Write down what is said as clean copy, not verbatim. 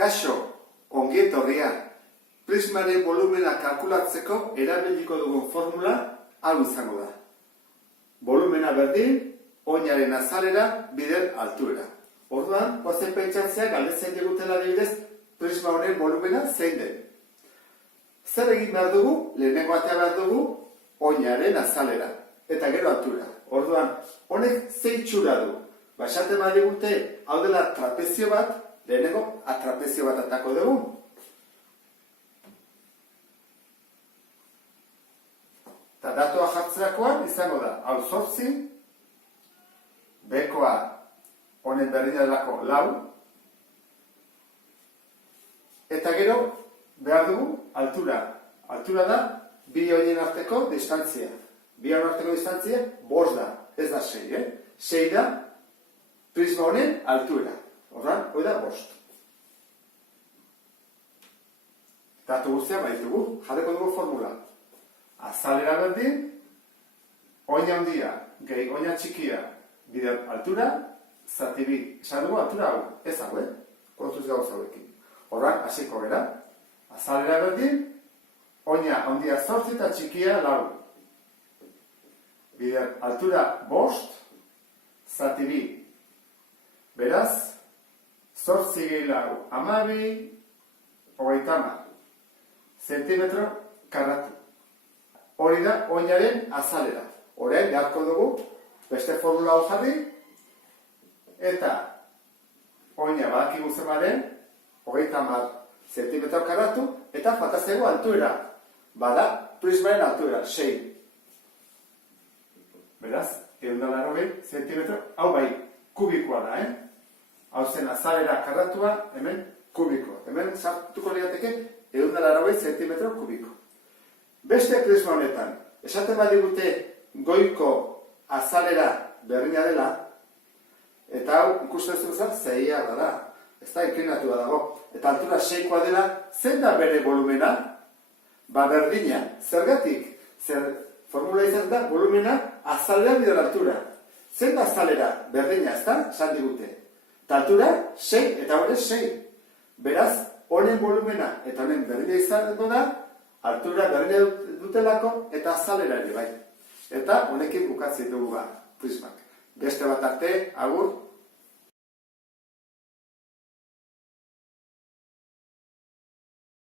Kaixo, ongi etorria. Prismaren volumena kalkulatzeko erabiliko dugun formula hau izango da. Volumena berdin, oinaren azalera, bider altuera. Orduan, goazen pentsatzea galdetzen digutela adibidez, prisma honen volumena zein den. Zer egin behar dugu? Lehenengo atea behar dugu, oinaren azalera, eta gero altura. Orduan, honek zein txura du? Esaten badigute, hau dela trapezio bat, lehenengo trapezio bat atako dugu. Eta datua jartzerakoan izango da, hau 8, bekoa honen berdina delako 4, eta gero behar dugu altura. Altura da, bi oinen arteko distantzia. Bi oinen arteko distantzia 5 da, ez da 6, 6 da prisma honen altura. Horran, hoi da 5. Datu guztia baitugu, jarreko dugu formula. Azalera berdin, oina handia, gehi oina txikia, bider altura, zati bi. Esan dugu altura hau, ez hau, kontuz gauz hauekin. Horran, hasiko gera. Azalera berdin, oina handia 8 eta txikia 4. Bider altura 5, zati bi. Beraz, 8 gehi 4, 12, 30 zentimetro karratu. Hori da oinaren azalera. Orain beharko dugu beste formula hau jarri, eta oina badakigu zenbaren 30 zentimetro karratu, eta faltazego altuera. Bada prismaren altuera, 6. Beraz, 180 zentimetro, hau bai, kubikoa da, Hau zen azalera karratua, hemen kubiko. Hemen sartuko lirateke 180 zentimetro kubiko. Beste prisma honetan, esaten badigute goiko azalera berdina dela, eta hau ikusten zuzat zeia da. Ez da inklinatua dago. Eta altura 6koa dela, zein da bere volumena? Ba berdina. Zergatik? Formula izan da, volumena azalera bider altura. Zein da azalera berdina, ez da? Esan digute. Eta altura 6 eta hori 6. Beraz, honen volumena eta honen berdina izango da, altura berdina dutelako eta azalera ere bai. Eta honekin bukatzen dugu prismak. Beste bat arte, agur.